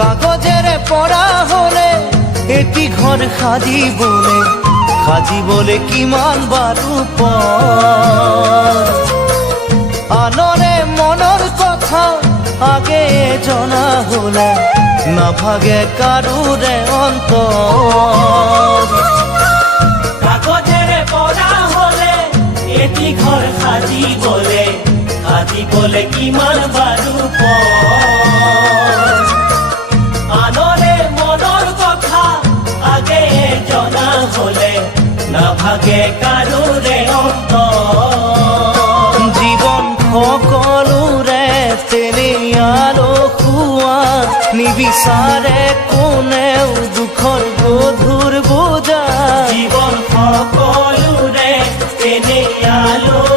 কাগজেৰে পঢ়া হলে এটি ঘৰ সাজিবলে কিমান বাৰু আনৰে মনৰ কথা আগে জনা হলে নাভাগে কাৰোৰে অন্তৰ কাগজেৰে পঢ়া হলে এটি ঘৰ সাজিবলে কিমান বাৰু আনৰে মনৰ কথা আগে জনা হলে নাভাগে কাৰোৰে অন্তৰ জীৱন সকলোৰে তেনেকুৱা নিবিচাৰে কোনেও দুখৰ গধুৰ বোজা জীৱন সকলোৰে তেনেকুৱা